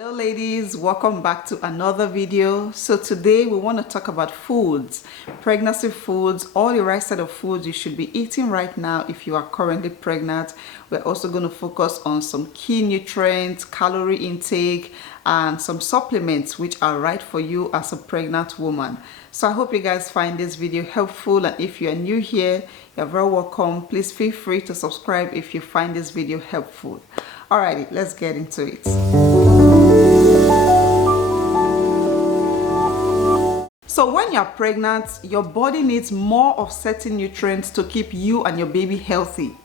Hello ladies, welcome back to another video. So today we want to talk about foods, pregnancy foods, all the right set of foods you should be eating right now if you are currently pregnant. We're also going to focus on some key nutrients, calorie intake, and some supplements which are right for you as a pregnant woman. So I hope you guys find this video helpful, and if you are new here, you're very welcome. Please feel free to subscribe if you find this video helpful. Alrighty, let's get into it. So when you're pregnant, your body needs more of certain nutrients to keep you and your baby healthy.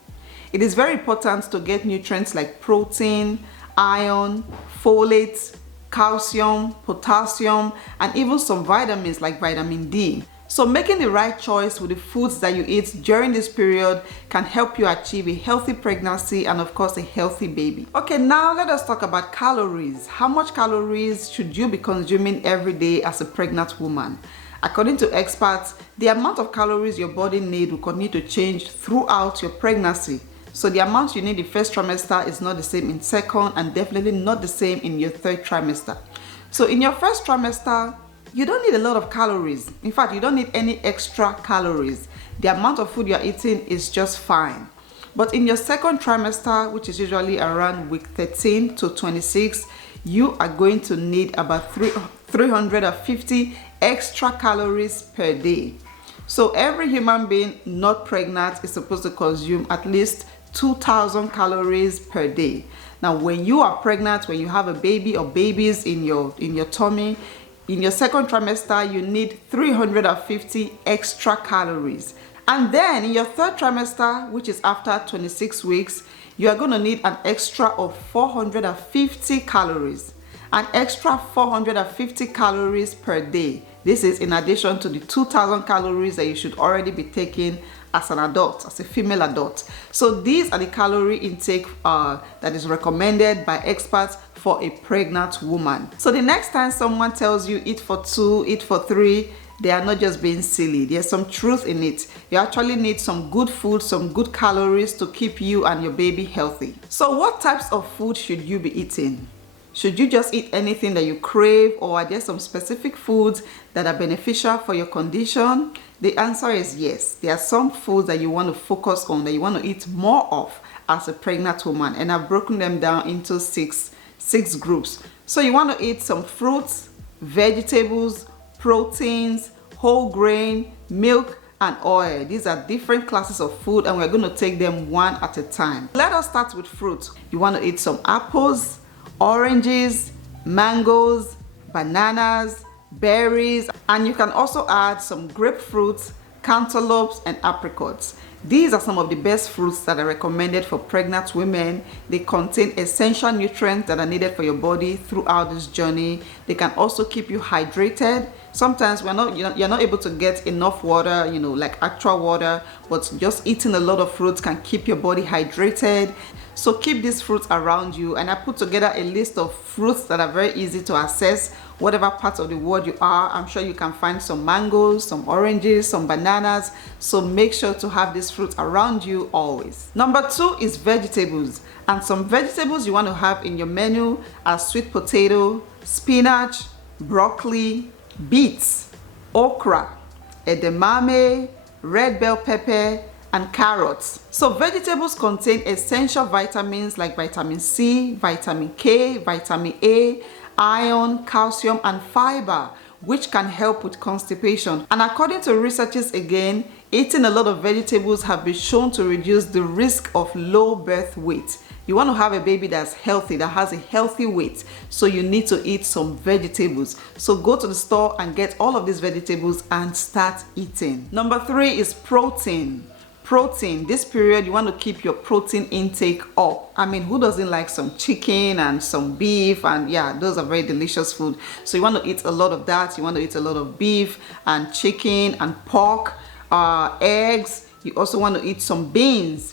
It is very important to get nutrients like protein, iron, folate, calcium, potassium, and even some vitamins like vitamin D. So making the right choice with the foods that you eat during this period can help you achieve a healthy pregnancy and of course a healthy baby. Okay, now let us talk about calories. How much calories should you be consuming every day as a pregnant woman? According to experts, the amount of calories your body needs will continue to change throughout your pregnancy. So the amount you need in the first trimester is not the same in second, and definitely not the same in your third trimester. So in your first trimester, you don't need a lot of calories. In fact, you don't need any extra calories. The amount of food you're eating is just fine. But in your second trimester, which is usually around week 13 to 26, you are going to need about 350 extra calories per day. So every human being not pregnant is supposed to consume at least 2,000 calories per day. Now, when you are pregnant, when you have a baby or babies in your tummy, in your second trimester, you need 350 extra calories. And then in your third trimester, which is after 26 weeks, you are going to need an extra of 450 calories. An extra 450 calories per day. This is in addition to the 2,000 calories that you should already be taking as an adult, as a female adult. So these are the calorie intake that is recommended by experts for a pregnant woman. So the next time someone tells you eat for 2, eat for 3, they are not just being silly. There's some truth in it. You actually need some good food, some good calories to keep you and your baby healthy. So what types of food should you be eating? Should you just eat anything that you crave, or are there some specific foods that are beneficial for your condition? The answer is yes. There are some foods that you want to focus on, that you want to eat more of as a pregnant woman, and I've broken them down into six groups. So you want to eat some fruits, vegetables, proteins, whole grain, milk, and oil. These are different classes of food, and we're going to take them one at a time. Let us start with fruit. You want to eat some apples, oranges, mangoes, bananas, berries, and you can also add some grapefruits, cantaloupes, and apricots. These are some of the best fruits that are recommended for pregnant women. They contain essential nutrients that are needed for your body throughout this journey. They can also keep you hydrated. Sometimes you're not able to get enough water, like actual water, but just eating a lot of fruits can keep your body hydrated. So keep these fruits around you, and I put together a list of fruits that are very easy to access. Whatever part of the world you are, I'm sure you can find some mangoes, some oranges, some bananas. So make sure to have these fruits around you always. Number 2 is vegetables, and some vegetables you want to have in your menu are sweet potato, spinach, broccoli, beets, okra, edamame, red bell pepper, and carrots. So vegetables contain essential vitamins like vitamin C, vitamin K, vitamin A, iron, calcium, and fiber, which can help with constipation. And according to researchers again, eating a lot of vegetables have been shown to reduce the risk of low birth weight. You want to have a baby that's healthy, that has a healthy weight, so you need to eat some vegetables. So go to the store and get all of these vegetables and start eating. Number 3 is protein. Protein. This period you want to keep your protein intake up. I mean, who doesn't like some chicken and some beef? And yeah, those are very delicious food. So you want to eat a lot of that. You want to eat a lot of beef and chicken and pork, eggs. You also want to eat some beans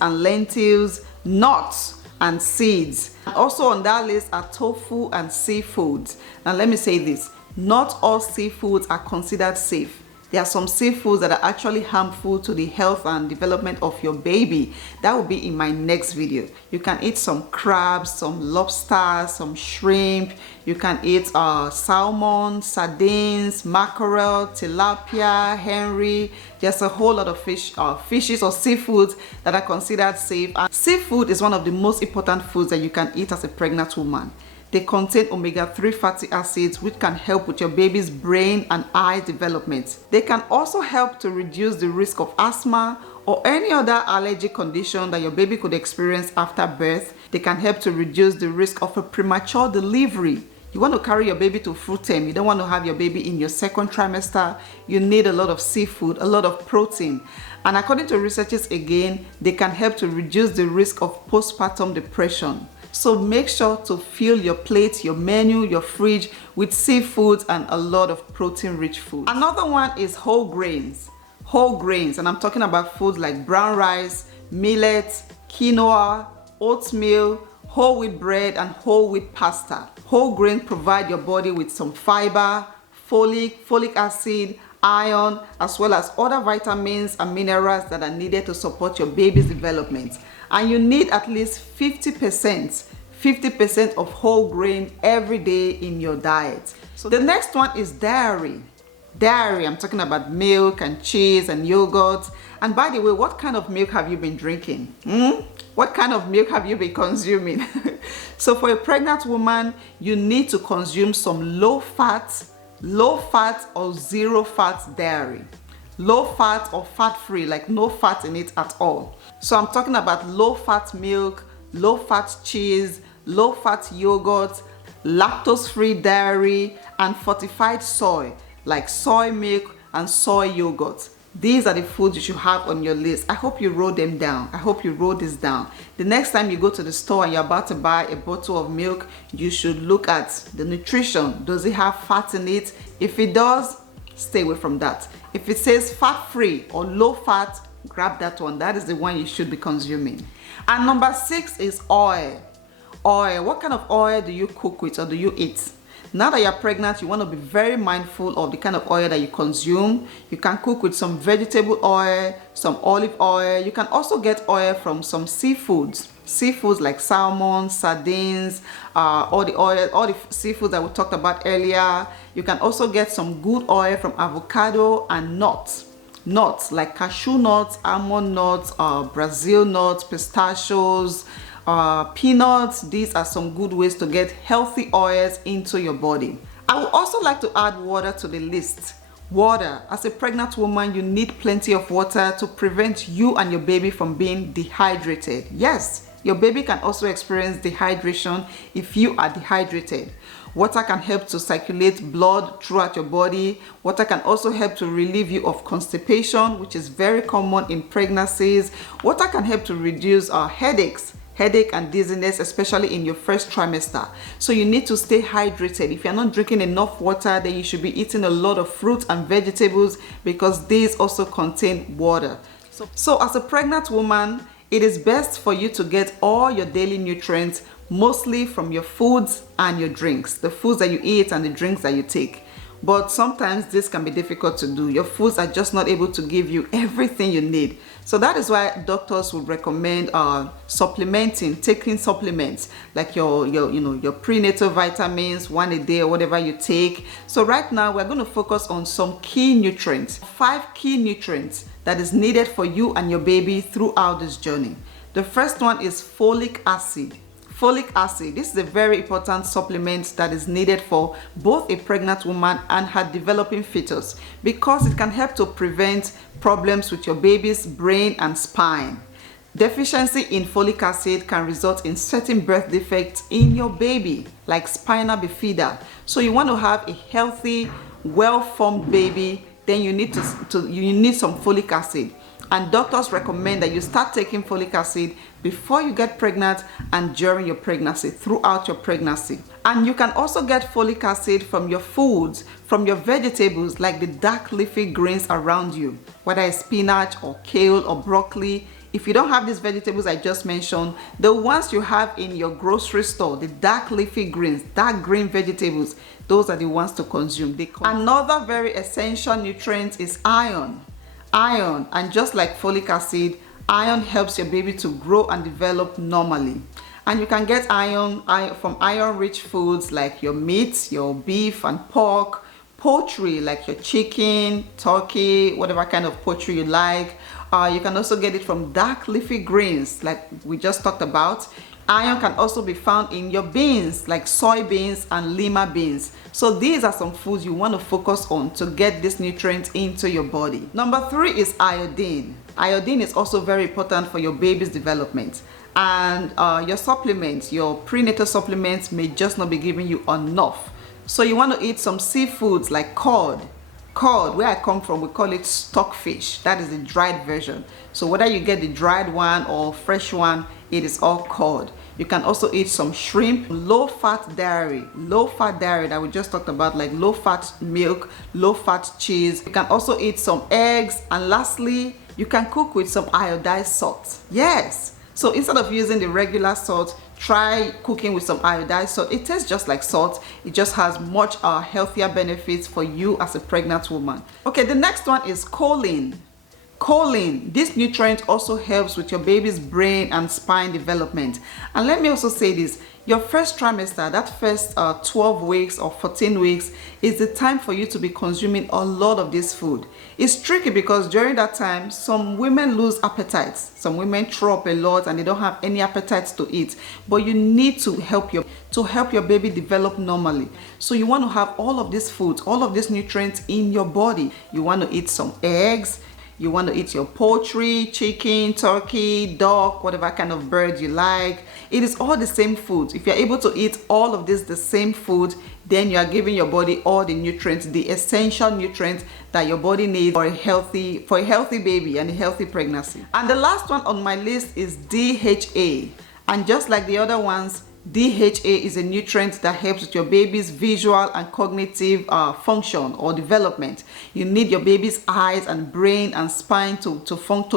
and lentils, nuts and seeds. And also on that list are tofu and seafoods. Now let me say this, not all seafoods are considered safe. There are some seafoods that are actually harmful to the health and development of your baby. That will be in my next video. You can eat some crabs, some lobsters, some shrimp. You can eat salmon, sardines, mackerel, tilapia, herring. There's a whole lot of fishes or seafoods that are considered safe. And seafood is one of the most important foods that you can eat as a pregnant woman. They contain omega-3 fatty acids, which can help with your baby's brain and eye development. They can also help to reduce the risk of asthma or any other allergic condition that your baby could experience after birth. They can help to reduce the risk of a premature delivery. You want to carry your baby to full term. You don't want to have your baby in your second trimester. You need a lot of seafood, a lot of protein. And according to researchers again, they can help to reduce the risk of postpartum depression. So make sure to fill your plate, your menu, your fridge with seafood and a lot of protein-rich food. Another one is whole grains. Whole grains, and I'm talking about foods like brown rice, millet, quinoa, oatmeal, whole wheat bread, and whole wheat pasta. Whole grains provide your body with some fiber, folic acid, iron, as well as other vitamins and minerals that are needed to support your baby's development. And you need at least 50% of whole grain every day in your diet. So the next one is dairy. Dairy, I'm talking about milk and cheese and yogurt. And by the way, what kind of milk have you been drinking? What kind of milk have you been consuming? So for a pregnant woman, you need to consume some low fat or zero fat dairy. Low fat or fat free, like no fat in it at all. So I'm talking about low fat milk, low fat cheese, low fat yogurt, lactose free dairy, and fortified soy, like soy milk and soy yogurt. These are the foods you should have on your list. I hope you wrote them down. I hope you wrote this down. The next time you go to the store and you're about to buy a bottle of milk, you should look at the nutrition. Does it have fat in it? If it does, stay away from that. If it says fat free or low fat, grab that one. That is the one you should be consuming. And number 6 is oil. Oil. What kind of oil do you cook with or do you eat? Now that you're pregnant, you want to be very mindful of the kind of oil that you consume. You can cook with some vegetable oil, some olive oil. You can also get oil from some seafoods. Seafoods like salmon, sardines, all the seafoods that we talked about earlier. You can also get some good oil from avocado and nuts. Nuts like cashew nuts, almond nuts, Brazil nuts, pistachios, peanuts. These are some good ways to get healthy oils into your body. I would also like to add water to the list. Water. As a pregnant woman, you need plenty of water to prevent you and your baby from being dehydrated. Yes, your baby can also experience dehydration if you are dehydrated. Water can help to circulate blood throughout your body. Water can also help to relieve you of constipation, which is very common in pregnancies. Water can help to reduce headache and dizziness, especially in your first trimester. So you need to stay hydrated. If you're not drinking enough water, then you should be eating a lot of fruits and vegetables because these also contain water. So as a pregnant woman, it is best for you to get all your daily nutrients mostly from your foods and your drinks, the foods that you eat and the drinks that you take. But sometimes this can be difficult to do. Your foods are just not able to give you everything you need. So that is why doctors would recommend supplementing, taking supplements like your prenatal vitamins, one a day or whatever you take. So right now we're going to focus on some key nutrients, 5 key nutrients that is needed for you and your baby throughout this journey. The first one is folic acid. Folic acid. This is a very important supplement that is needed for both a pregnant woman and her developing fetus because it can help to prevent problems with your baby's brain and spine. Deficiency in folic acid can result in certain birth defects in your baby, like spina bifida. So you want to have a healthy, well-formed baby, then you need some folic acid. And doctors recommend that you start taking folic acid before you get pregnant and during your pregnancy, throughout your pregnancy. And you can also get folic acid from your foods, from your vegetables, like the dark leafy greens around you, whether it's spinach or kale or broccoli. If you don't have these vegetables I just mentioned, the ones you have in your grocery store, the dark leafy greens, dark green vegetables, those are the ones to consume. Another very essential nutrient is iron. Iron, and just like folic acid, iron helps your baby to grow and develop normally. And you can get iron from iron-rich foods like your meat, your beef and pork, poultry like your chicken, turkey, whatever kind of poultry you like. You can also get it from dark leafy greens like we just talked about. Iron can also be found in your beans like soybeans and lima beans. So these are some foods you want to focus on to get this nutrient into your body. Number 3 is iodine. Iodine is also very important for your baby's development. And your supplements, your prenatal supplements may just not be giving you enough. So you want to eat some seafoods like cod. Cod, where I come from, we call it stockfish. That is the dried version. So whether you get the dried one or fresh one, it is all cod. You can also eat some shrimp, low-fat dairy that we just talked about, like low-fat milk, low-fat cheese. You can also eat some eggs, and lastly, you can cook with some iodized salt. Yes. So instead of using the regular salt, try cooking with some iodized salt. It tastes just like salt. It just has much healthier benefits for you as a pregnant woman. Okay, the next one is choline. Choline, this nutrient also helps with your baby's brain and spine development. And let me also say this, your first trimester, that first 12 weeks or 14 weeks is the time for you to be consuming a lot of this food. It's tricky because during that time, some women lose appetites. Some women throw up a lot and they don't have any appetites to eat. But you need to help your baby develop normally. So you want to have all of these foods, all of these nutrients in your body. You want to eat some eggs. You want to eat your poultry, chicken, turkey, duck, whatever kind of bird you like. It is all the same food. If you're able to eat all of this, the same food, then you are giving your body all the nutrients, the essential nutrients that your body needs for a healthy baby and a healthy pregnancy. And the last one on my list is DHA. And just like the other ones, DHA is a nutrient that helps with your baby's visual and cognitive function or development. You need your baby's eyes and brain and spine to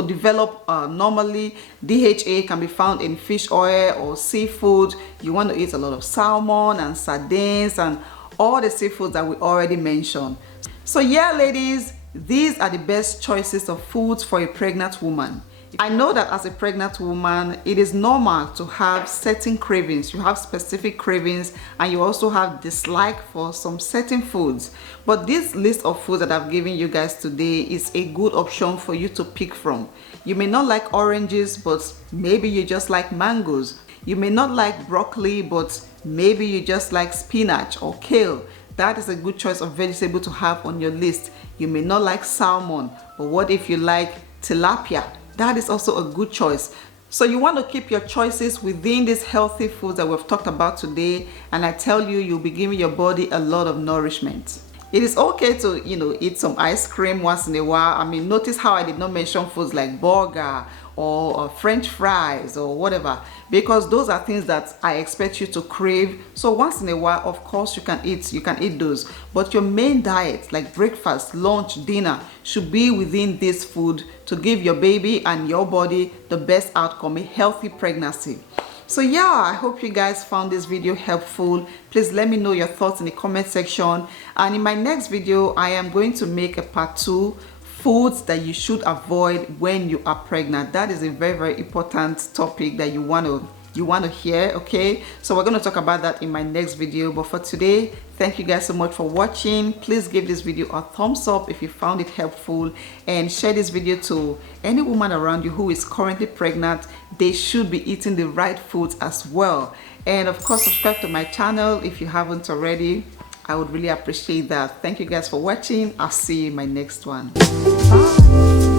develop normally. DHA can be found in fish oil or seafood. You want to eat a lot of salmon and sardines and all the seafoods that we already mentioned. So yeah, ladies, these are the best choices of foods for a pregnant woman. I know that as a pregnant woman, it is normal to have certain cravings. You have specific cravings and you also have dislike for some certain foods. But this list of foods that I've given you guys today is a good option for you to pick from. You may not like oranges, but maybe you just like mangoes. You may not like broccoli, but maybe you just like spinach or kale. That is a good choice of vegetable to have on your list. You may not like salmon, but what if you like tilapia? That is also a good choice. So you want to keep your choices within these healthy foods that we've talked about today, and I tell you, you'll be giving your body a lot of nourishment. It is okay to, eat some ice cream once in a while. I mean, notice how I did not mention foods like burger or French fries or whatever, because those are things that I expect you to crave. So once in a while, of course, you can eat those. But your main diet, like breakfast, lunch, dinner, should be within this food to give your baby and your body the best outcome, a healthy pregnancy. So yeah, I hope you guys found this video helpful. Please let me know your thoughts in the comment section. And in my next video, I am going to make a part 2, foods that you should avoid when you are pregnant. That is a very, very important topic that you want to hear, okay? So we're going to talk about that in my next video. But for today, thank you guys so much for watching. Please give this video a thumbs up if you found it helpful, and share this video to any woman around you who is currently pregnant. They should be eating the right foods as well. And of course, subscribe to my channel if you haven't already. I would really appreciate that. Thank you guys for watching. I'll see you in my next one. Bye.